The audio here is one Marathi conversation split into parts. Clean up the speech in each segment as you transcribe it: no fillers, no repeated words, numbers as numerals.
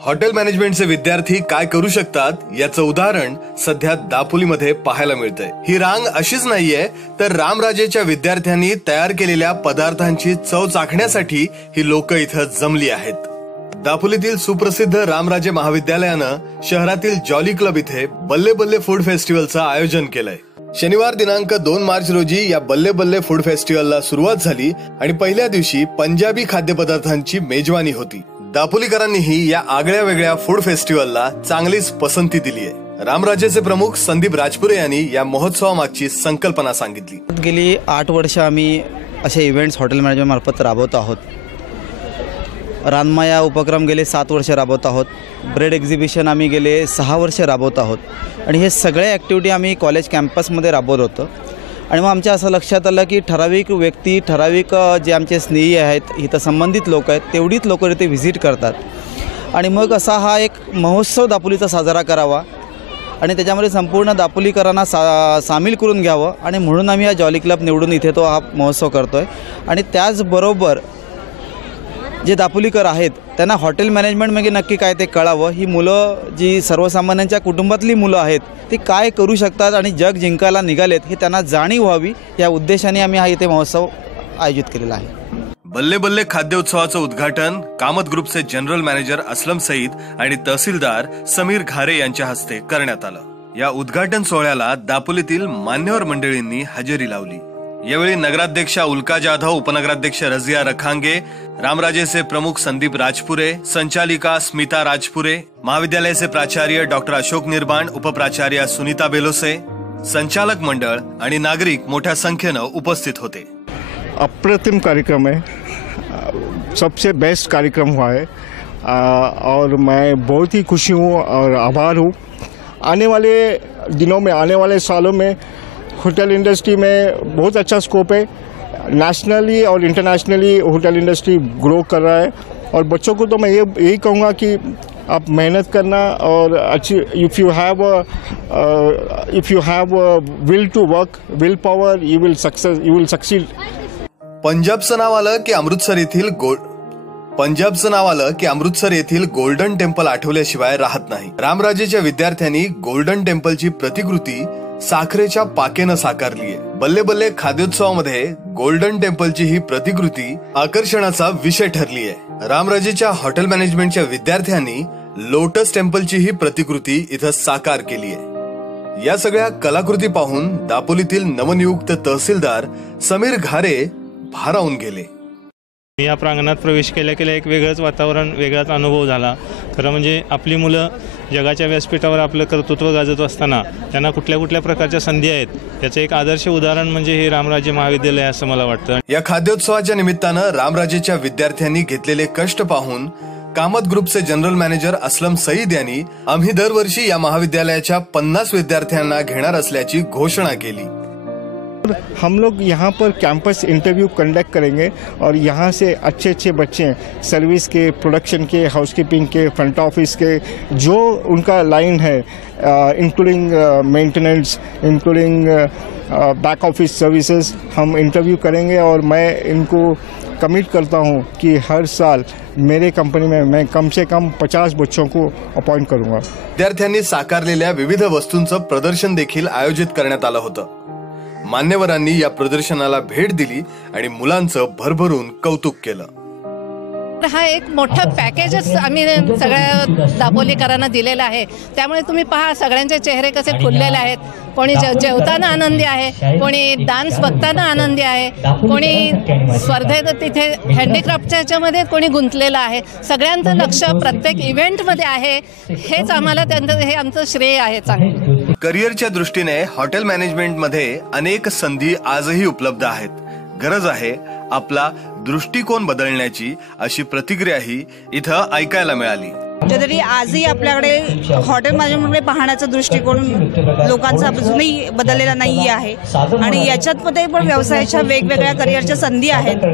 हॉटेल मॅनेजमेंटचे विद्यार्थी काय करू शकतात याचं उदाहरण सध्या दापोलीमध्ये पाहायला मिळतंय। ही रांग अशीच नाहीये, तर रामराजेच्या विद्यार्थ्यांनी तयार केलेल्या पदार्थांची चव चाखण्यासाठी ही लोक इथं जमली आहेत। दापोलीतील सुप्रसिद्ध रामराजे महाविद्यालयानं शहरातील जॉली क्लब इथे बल्ले बल्ले फूड फेस्टिवलचं आयोजन केलंय। शनिवार दिनांक 2 मार्च रोजी या बल्ले बल्ले फूड फेस्टिवलला सुरुवात झाली आणि पहिल्या दिवशी पंजाबी खाद्यपदार्थांची मेजवानी होती। दापोलीकरांनीही या आगळ्या वेगळ्या फूड फेस्टिवलला चांगलीच पसंती दिली आहे। रामराजेचे प्रमुख संदीप राजपुरे यांनी या महोत्सवामागची संकल्पना सांगितली। गेली 8 वर्ष आम्ही असे इव्हेंट्स हॉटेल मॅनेजमेंट मार्फत राबवत आहोत। रानमाया उपक्रम गेले 7 वर्ष राबवत आहोत। ब्रेड एक्झिबिशन आम्ही गेले 6 वर्ष राबवत आहोत आणि हे सगळे ॲक्टिव्हिटी आम्ही कॉलेज कॅम्पसमध्ये राबवत होतो। आणि मग आमच्या असं लक्षात आलं की ठराविक व्यक्ती, ठराविक जे आमचे स्नेही आहेत, इथं संबंधित लोक आहेत, तेवढीच लोक इथे व्हिजिट करतात आणि मग असा हा एक महोत्सव दापोलीचा साजरा करावा आणि त्याच्यामध्ये संपूर्ण दापोलीकरांना सामील करून घ्यावं आणि म्हणून आम्ही हा जॉली क्लब निवडून इथे तो हा महोत्सव करतो आहे। आणि त्याचबरोबर जे दापोलीकर आहेत त्यांना हॉटेल मॅनेजमेंटमध्ये नक्की काय ते कळावं। ही मुलं जी सर्वसामान्यांच्या कुटुंबातली मुलं आहेत ती काय करू शकतात आणि जग जिंकायला निघालेत हे त्यांना जाणीव व्हावी, या उद्देशाने आम्ही हा इथे महोत्सव आयोजित केलेला आहे। बल्ले बल्ले खाद्य उत्सवाचं उद्घाटन कामत ग्रुपचे जनरल मॅनेजर असलम सईद आणि तहसीलदार समीर घारे यांच्या हस्ते करण्यात आलं। या उद्घाटन सोहळ्याला दापोलीतील मान्यवर मंडळींनी हजेरी लावली। यावेळी नगराध्यक्षा उल्का जाधव, उपनगराध्यक्ष रजिया रखांगे, रामराजेचे प्रमुख संदीप राजपुरे, संचालिका स्मिता राजपुरे, महाविद्यालयाचे प्राचार्य डॉक्टर अशोक निर्बाण, उपप्राचार्य सुनीता बेलोसे, संचालक मंडळ आणि नागरिक मोठ्या संख्येनं उपस्थित होते। अप्रतिम कार्यक्रम है, सबसे बेस्ट कार्यक्रम हुआ है और मैं बहुत ही खुशी हूँ और आभार हूँ। आने वाले दिनों में, आने वाले सालों में होटल इंडस्ट्री में बहुत अच्छा स्कोप है। नेशनली और इंटरनेशनली होटल इंडस्ट्री ग्रो कर रहा है और बच्चों को तो मैं यही कहूँगा कि आप मेहनत करना और अच्छी if you have will to work, will power, you will succeed. पंजाबचं नाव आलं की अमृतसर येथील गोल्डन टेम्पल आठवल्याशिवाय राहत नाही। रामराजेच्या विद्यार्थ्यांनी गोल्डन टेम्पलची प्रतिकृती साखरेच्या पाकेनं साकारलीय। बल्ले बल्ले खाद्योत्सवामध्ये गोल्डन टेम्पलची ही प्रतिकृती आकर्षणाचा विषय ठरली आहे। रामराजेच्या हॉटेल मॅनेजमेंटच्या विद्यार्थ्यांनी लोटस टेम्पलची ही प्रतिकृती इथं साकार केली आहे। या सगळ्या कलाकृती पाहून दापोलीतील नवनियुक्त तहसीलदार समीर घारे भारावून गेले। या प्रांगणात प्रवेश केल्या एक वेगळंच वातावरण, वेगळाच अनुभव झाला। खरं म्हणजे आपली मुलं जगाच्या व्यासपीठावर आपलं कर्तृत्व गाजत असताना त्यांना कुठल्या प्रकारच्या संधी आहेत याचं एक आदर्श उदाहरण म्हणजे हे रामराजे महाविद्यालय असं मला वाटतं। या खाद्योत्सवाच्या निमित्तानं रामराजेच्या विद्यार्थ्यांनी घेतलेले कष्ट पाहून कामत ग्रुपचे जनरल मॅनेजर असलम सईद यांनी आम्ही दरवर्षी या महाविद्यालयाच्या 50 विद्यार्थ्यांना घेणार असल्याची घोषणा केली। हम लोग यहाँ पर कैंपस इंटरव्यू कंडक्ट करेंगे और यहाँ से अच्छे बच्चे सर्विस के, प्रोडक्शन के, हाउसकीपिंग के, फ्रंट ऑफिस के, जो उनका लाइन है including maintenance, including back office services, हम इंटरव्यू करेंगे और मैं इनको कमिट करता हूँ कि हर साल मेरे कंपनी में मैं कम से कम 50 बच्चों को अपॉइंट करूँगा। विद्यार्थ्यांनी साकारलेल्या विविध वस्तूंचं प्रदर्शन देखील आयोजित करण्यात आलं होतं। मान्यवरांनी या प्रदर्शनाला भेट दिली आणि मुलांचं भरभरून कौतुक केलं। हा एक मोठा पॅकेजच आम्ही सगळ्या दापोलीकरांना दिलेला आहे। त्यामुळे तुम्ही पहा सगळ्यांचे चेहरे कसे फुललेले आहेत। कोणी जेवताना आनंदी आहे, कोणी डान्स बघताना आनंदी आहे, कोणी स्पर्धेत तिथे हँडीक्राफ्टच्या ह्याच्यामध्ये कोणी गुंतलेलं आहे। सगळ्यांचं लक्ष प्रत्येक इव्हेंटमध्ये आहे। हेच आम्हाला हे आमचं श्रेय आहे चांगलं। करिअरच्या दृष्टीने हॉटेल मॅनेजमेंटमध्ये अनेक संधी आजही उपलब्ध आहेत। गरज आहे आपला दृष्टिकोन बदलण्याची, अशी प्रतिक्रियाही इथं ऐकायला मिळाली। तरी आजही आपल्याकडे हॉटेल मॅनेजमेंटकडे पाहण्याचा दृष्टिकोन लोकांचा अजूनही बदललेला नाही आहे आणि याच्यामध्ये पण व्यवसायाच्या वेगवेगळ्या करिअरच्या संधी आहेत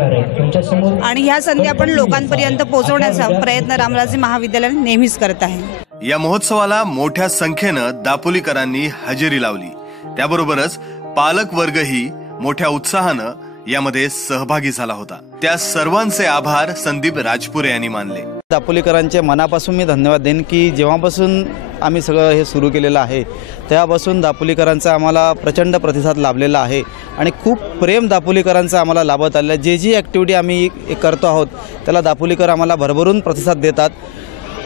आणि ह्या संधी आपण लोकांपर्यंत पोहोचवण्याचा प्रयत्न रामराजे महाविद्यालय नेहमीच करत आहे। या महोत्सवाला मोठ्या संख्येनं दापोलीकरांनी हजेरी लावली। त्याबरोबरच पालक वर्गही मोठ्या उत्साहानं यामध्ये सहभागी झाला होता। त्या सर्वांचे आभार संदीप राजपुरे यांनी मानले। दापोलीकरांचे मनापासून मी धन्यवाद देईन की जेव्हापासून आम्ही सगळं हे सुरू केलेलं आहे तेव्हापासून दापोलीकरांचा आम्हाला प्रचंड प्रतिसाद लाभलेला आहे आणि खूप प्रेम दापोलीकरांचा आम्हाला लाभत आलेलं आहे. जी ॲक्टिव्हिटी आम्ही करतो आहोत त्याला दापोलीकर आम्हाला भरभरून प्रतिसाद देतात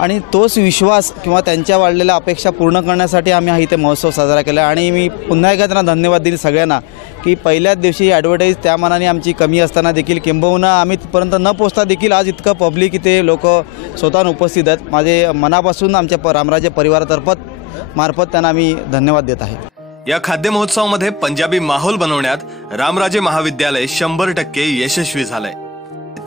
आणि तोच विश्वास किंवा त्यांच्या वाढलेल्या अपेक्षा पूर्ण करण्यासाठी आम्ही हा इथे महोत्सव साजरा केला. आणि मी पुन्हा एकदा त्यांना धन्यवाद देईन सगळ्यांना की पहिल्याच दिवशी ॲडव्हर्टाईज त्या मानाने आमची कमी असताना देखील किंबहुना आम्ही तिथपर्यंत न पोचता देखील आज इतकं पब्लिक इथे लोक स्वतःहून उपस्थित आहेत. माझे मनापासून आमच्या रामराजे परिवारामार्फत त्यांना मी धन्यवाद देत आहे. या खाद्य महोत्सवामध्ये पंजाबी माहोल बनवण्यात रामराजे महाविद्यालय 100% यशस्वी झालंय.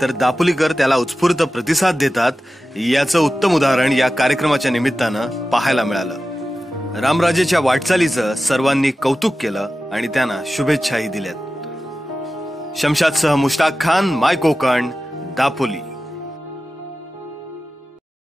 तर दापोलीकर त्याला उत्स्फूर्त प्रतिसाद देतात याचं उत्तम उदाहरण या कार्यक्रमाच्या निमित्तानं पाहायला मिळालं. रामराजेच्या वाटचालीचं सर्वांनी कौतुक केलं आणि त्यांना शुभेच्छाही दिल्यात. शमशादसह मुश्ताक खान, माय कोकण, दापोली.